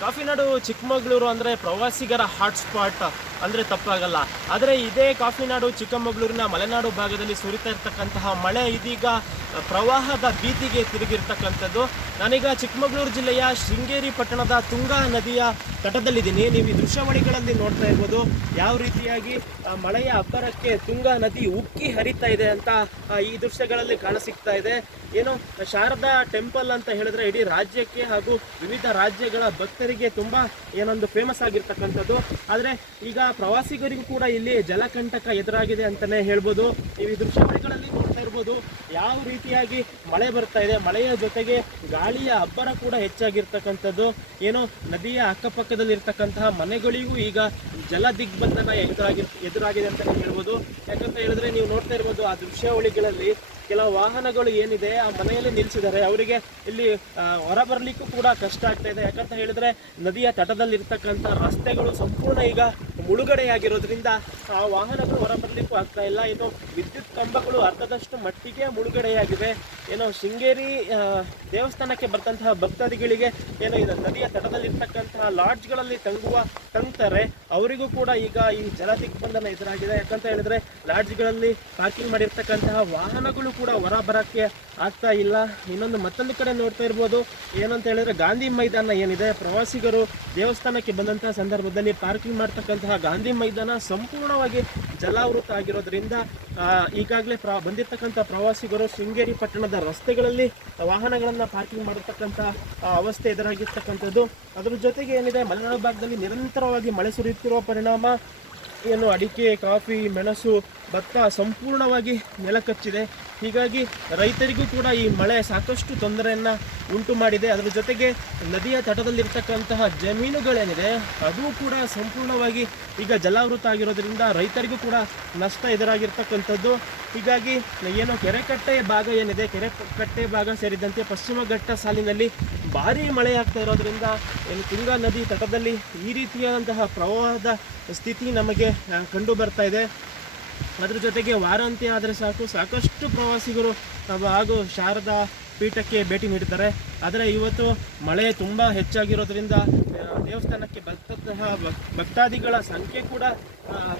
ಕಾಫಿನಾಡು ಚಿಕ್ಕಮಗಳೂರು ಅಂದರೆ ಪ್ರವಾಸಿಗರ ಹಾಟ್ಸ್ಪಾಟ್ ಅಂದರೆ ತಪ್ಪಾಗಲ್ಲ. ಆದರೆ ಇದೇ ಕಾಫಿನಾಡು ಚಿಕ್ಕಮಗಳೂರಿನ ಮಲೆನಾಡು ಭಾಗದಲ್ಲಿ ಸುರಿತಾ ಇರ್ತಕ್ಕಂತಹ ಮಳೆ ಇದೀಗ ಪ್ರವಾಹದ ಭೀತಿಗೆ ತಿರುಗಿರ್ತಕ್ಕಂಥದ್ದು. ನಾನೀಗ ಚಿಕ್ಕಮಗಳೂರು ಜಿಲ್ಲೆಯ ಶೃಂಗೇರಿ ಪಟ್ಟಣದ ತುಂಗಾ ನದಿಯ ತಟದಲ್ಲಿದ್ದೀನಿ. ನೀವು ಈ ದೃಶ್ಯಾವಳಿಗಳಲ್ಲಿ ನೋಡ್ತಾ ಇರ್ಬೋದು ಯಾವ ರೀತಿಯಾಗಿ ಮಳೆಯ ಅಬ್ಬರಕ್ಕೆ ತುಂಗಾ ನದಿ ಉಕ್ಕಿ ಹರಿತಾ ಇದೆ ಅಂತ ಈ ದೃಶ್ಯಗಳಲ್ಲಿ ಕಾಣಸಿಗ್ತಾ ಇದೆ. ಏನು, ಶಾರದಾ ಟೆಂಪಲ್ ಅಂತ ಹೇಳಿದ್ರೆ ಇಡೀ ರಾಜ್ಯಕ್ಕೆ ಹಾಗೂ ವಿವಿಧ ರಾಜ್ಯಗಳ ಭಕ್ತರಿಗೆ ತುಂಬ ಏನೊಂದು ಫೇಮಸ್ ಆಗಿರ್ತಕ್ಕಂಥದ್ದು. ಆದರೆ ಈಗ ಪ್ರವಾಸಿಗರಿಗೂ ಕೂಡ ಇಲ್ಲಿ ಜಲಕಂಟಕ ಎದುರಾಗಿದೆ ಅಂತಾನೆ ಹೇಳ್ಬೋದು. ಈ ದೃಶ್ಯಾವಳಿಗಳಲ್ಲಿ ನೋಡ್ತಾ ಇರ್ಬೋದು ಯಾವ ರೀತಿಯಾಗಿ ಮಳೆ ಬರ್ತಾ ಇದೆ, ಮಳೆಯ ಜೊತೆಗೆ ಗಾಳಿಯ ಅಬ್ಬರ ಕೂಡ ಹೆಚ್ಚಾಗಿರ್ತಕ್ಕಂಥದ್ದು. ಏನು, ನದಿಯ ಅಕ್ಕಪಕ್ಕದಲ್ಲಿ ಇರ್ತಕ್ಕಂತಹ ಮನೆಗಳಿಗೂ ಈಗ ಜಲ ದಿಗ್ಬಂಧನ ಎದುರಾಗಿ, ಎದುರಾಗಿದೆ ಅಂತ ಹೇಳ್ಬೋದು. ಯಾಕಂತ ಹೇಳಿದ್ರೆ ನೀವು ನೋಡ್ತಾ ಇರ್ಬೋದು, ಆ ದೃಶ್ಯಾವಳಿಗಳಲ್ಲಿ ಕೆಲವು ವಾಹನಗಳು ಏನಿದೆ, ಆ ಮನೆಯಲ್ಲಿ ನಿಲ್ಲಿಸಿದ್ದಾರೆ. ಅವರಿಗೆ ಇಲ್ಲಿ ಹೊರ ಬರ್ಲಿಕ್ಕೂ ಕೂಡ ಕಷ್ಟ ಆಗ್ತಾ ಇದೆ. ಯಾಕಂತ ಹೇಳಿದ್ರೆ ನದಿಯ ತಟದಲ್ಲಿರ್ತಕ್ಕಂಥ ರಸ್ತೆಗಳು ಸಂಪೂರ್ಣ ಈಗ ಮುಳುಗಡೆಯಾಗಿರೋದ್ರಿಂದ ಆ ವಾಹನಗಳು ಹೊರ ಬರ್ಲಿಕ್ಕೂ ಆಗ್ತಾ ಇಲ್ಲ. ಇನ್ನು ವಿದ್ಯುತ್ ಕಂಬಗಳು ಅರ್ಧದಷ್ಟು ಮಟ್ಟಿಗೆ ಮುಳುಗಡೆಯಾಗಿದೆ. ಏನೋ ಶೃಂಗೇರಿ ದೇವಸ್ಥಾನಕ್ಕೆ ಬರ್ತಂತಹ ಭಕ್ತಾದಿಗಳಿಗೆ ಏನೋ ಇದು ನದಿಯ ತಟದಲ್ಲಿರ್ತಕ್ಕಂತಹ ಲಾಡ್ಜ್ಗಳಲ್ಲಿ ತಂಗುವ ತಂಗ್ತಾರೆ ಅವರಿಗೂ ಕೂಡ ಈಗ ಈ ಜಲ ದಿಗ್ಬಂಧನ ಎದುರಾಗಿದೆ. ಯಾಕಂತ ಹೇಳಿದ್ರೆ ಲಾಡ್ಜ್ಗಳಲ್ಲಿ ಪಾರ್ಕಿಂಗ್ ಮಾಡಿರ್ತಕ್ಕಂತಹ ವಾಹನಗಳು ಕೂಡ ಹೊರ ಬರಕ್ಕೆ ಆಗ್ತಾ ಇಲ್ಲ. ಇನ್ನೊಂದು ಮತ್ತೊಂದು ಕಡೆ ನೋಡ್ತಾ ಇರ್ಬೋದು. ಏನಂತ ಹೇಳಿದ್ರೆ ಗಾಂಧಿ ಮೈದಾನ ಏನಿದೆ? ಪ್ರವಾಸಿಗರು ದೇವಸ್ಥಾನಕ್ಕೆ ಬಂದಂತಹ ಸಂದರ್ಭದಲ್ಲಿ ಪಾರ್ಕಿಂಗ್ ಮಾಡ್ತಕ್ಕಂತಹ ಗಾಂಧಿ ಮೈದಾನ ಸಂಪೂರ್ಣವಾಗಿ ಜಲಾವೃತ ಆಗಿರೋದ್ರಿಂದ ಈಗಾಗಲೇ ಪ್ರ, ಬಂದಿರತಕ್ಕಂಥ ಪ್ರವಾಸಿಗರು ಶೃಂಗೇರಿ ಪಟ್ಟಣದ ರಸ್ತೆಗಳಲ್ಲಿ ವಾಹನಗಳನ್ನು ಪಾರ್ಕಿಂಗ್ ಮಾಡಿರ್ತಕ್ಕಂಥ ಅವಸ್ಥೆ ಎದುರಾಗಿರ್ತಕ್ಕಂಥದ್ದು. ಅದರ ಜೊತೆಗೆ ಏನಿದೆ, ಮಲೆನಾಡು ಭಾಗದಲ್ಲಿ ನಿರಂತರವಾಗಿ ಮಳೆ ಸುರಿಯುತ್ತಿರುವ ಪರಿಣಾಮ, ಏನು ಅಡಿಕೆ, ಕಾಫಿ, ಮೆಣಸು, ಭತ್ತ ಸಂಪೂರ್ಣವಾಗಿ ನೆಲಕಚ್ಚಿದೆ. ಹೀಗಾಗಿ ರೈತರಿಗೂ ಕೂಡ ಈ ಮಳೆ ಸಾಕಷ್ಟು ತೊಂದರೆಯನ್ನು ಉಂಟು ಮಾಡಿದೆ. ಅದರ ಜೊತೆಗೆ ನದಿಯ ತಟದಲ್ಲಿರ್ತಕ್ಕಂತಹ ಜಮೀನುಗಳೇನಿದೆ, ಅದು ಕೂಡ ಸಂಪೂರ್ಣವಾಗಿ ಈಗ ಜಲಾವೃತ ಆಗಿರೋದ್ರಿಂದ ರೈತರಿಗೂ ಕೂಡ ನಷ್ಟ ಎದುರಾಗಿರ್ತಕ್ಕಂಥದ್ದು. ಹೀಗಾಗಿ ಏನು ಕೆರೆಕಟ್ಟೆ ಭಾಗ ಏನಿದೆ ಕೆರೆ ಕಟ್ಟೆ ಭಾಗ ಸೇರಿದಂತೆ ಪಶ್ಚಿಮ ಘಟ್ಟ ಸಾಲಿನಲ್ಲಿ ಭಾರಿ ಮಳೆ ಆಗ್ತಾ ಇರೋದ್ರಿಂದ ಏನು ತುಂಗಾ ನದಿ ತಟದಲ್ಲಿ ಈ ರೀತಿಯಾದಂತಹ ಪ್ರವಾಹದ ಸ್ಥಿತಿ ನಮಗೆ ಕಂಡು ಬರ್ತಾ ಇದೆ. ಅದ್ರ ಜೊತೆಗೆ ವಾರಾಂತ್ಯ ಆದರೆ ಸಾಕು. ಸಾಕಷ್ಟು ಪ್ರವಾಸಿಗರು ಹಾಗೂ ಶಾರದಾ ಪೀಠಕ್ಕೆ ಭೇಟಿ ನೀಡುತ್ತಾರೆ ಆದರೆ ಇವತ್ತು ಮಳೆ ತುಂಬ ಹೆಚ್ಚಾಗಿರೋದ್ರಿಂದ ದೇವಸ್ಥಾನಕ್ಕೆ ಬರ್ತಂತಹ ಭಕ್ತಾದಿಗಳ ಸಂಖ್ಯೆ ಕೂಡ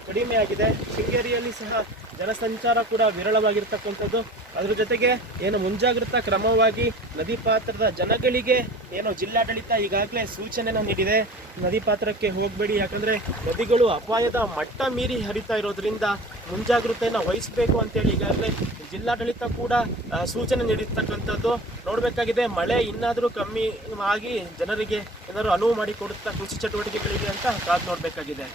ಕಡಿಮೆಯಾಗಿದೆ. ಶೃಂಗೇರಿಯಲ್ಲಿ ಸಹ ಜನಸಂಚಾರ ಕೂಡ ವಿರಳವಾಗಿರ್ತಕ್ಕಂಥದ್ದು. ಅದ್ರ ಜೊತೆಗೆ ಏನು ಮುಂಜಾಗ್ರತಾ ಕ್ರಮವಾಗಿ ನದಿ ಪಾತ್ರದ ಜನಗಳಿಗೆ ಏನು ಜಿಲ್ಲಾಡಳಿತ ಈಗಾಗಲೇ ಸೂಚನೆನ ನೀಡಿದೆ. ನದಿ ಪಾತ್ರಕ್ಕೆ ಹೋಗಬೇಡಿ, ಯಾಕಂದ್ರೆ ನದಿಗಳು ಅಪಾಯದ ಮಟ್ಟ ಮೀರಿ ಹರಿತಾ ಇರೋದ್ರಿಂದ ಮುಂಜಾಗ್ರತೆಯನ್ನು ವಹಿಸಬೇಕು ಅಂತೇಳಿ ಈಗಾಗಲೇ ಜಿಲ್ಲಾಡಳಿತ ಕೂಡ ಸೂಚನೆ ನೀಡಿರ್ತಕ್ಕಂಥದ್ದು. ನೋಡಬೇಕಾಗಿದೆ, ಮಳೆ ಇನ್ನಾದರೂ ಕಮ್ಮಿ ಆಗಿ ಜನರಿಗೆ ಏನಾದರೂ ಅನುವು ಮಾಡಿಕೊಡುತ್ತಾ ಕೃಷಿ ಚಟುವಟಿಕೆಗಳಿಗೆ ಅಂತ ಕಾದು ನೋಡಬೇಕಾಗಿದೆ.